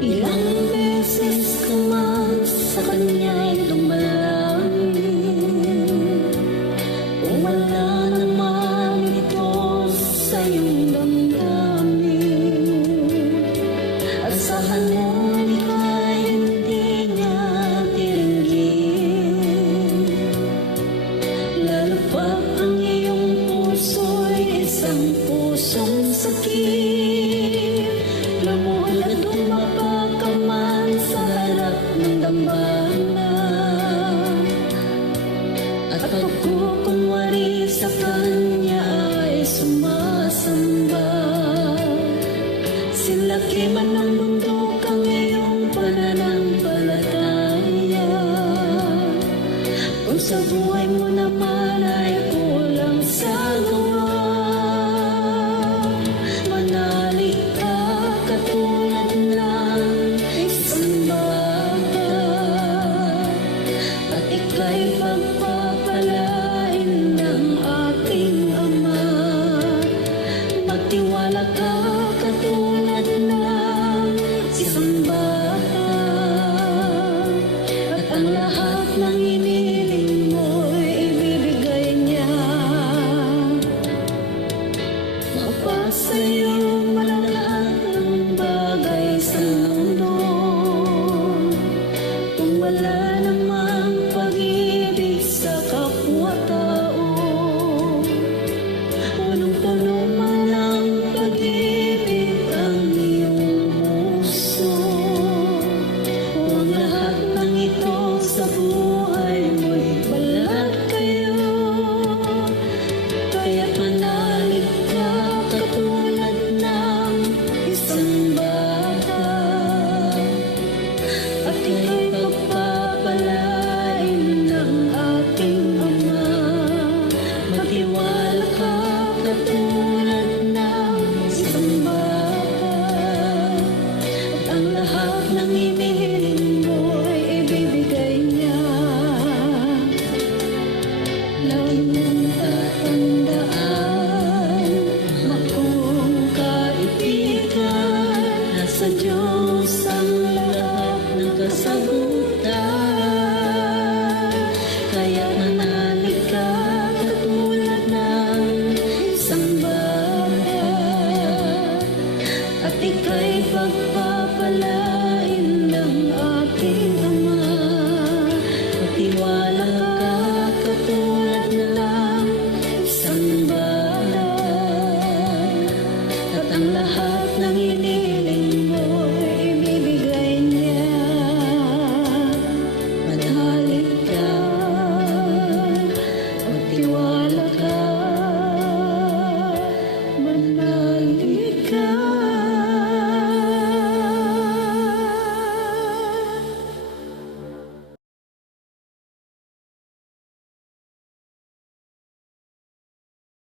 Ilang beses ka man sa kanya'y dumalangin, kung wala naman ito sa iyong damdamin, asahan mo ika'y hindi niya tiringgin. Lalo pa ang iyong puso'y isang pusong sakit, lumuhod at dumapa ka man sa harap ng dambana, at pagkukunwari sa kanya ay sumasamba. Silaki man ng bundok ang iyong pananampalataya, kung sa buhay mo naman ay kulang sa gawa, manali ka katulad ng isang bata, at ika'y pagpapalain ng ating Ama. Magtiwala ka katulad ng isang bata, at ang lahat ng hinihiling mo'y ibibigay niya. Mapasayo man ang lahat ng bagay sa mundo, kung wala namang pag-ibig sa kapwa-tao, punong-puno man ng pag-ibig ang iyong puso. Kung ang lahat ng ito sa buhay mo'y balat kayo, kaya't manalig ka katulad ng isang bata, at ika'y pagpapalain ng ating Ama. Magtiwala ka katulad ng isang bata, at ang lahat ng hinihiling mo ay ibibigay niya. Lagi mong tatandaan, akong kaibigan, nasa Diyos ang lahat ng kasagutan.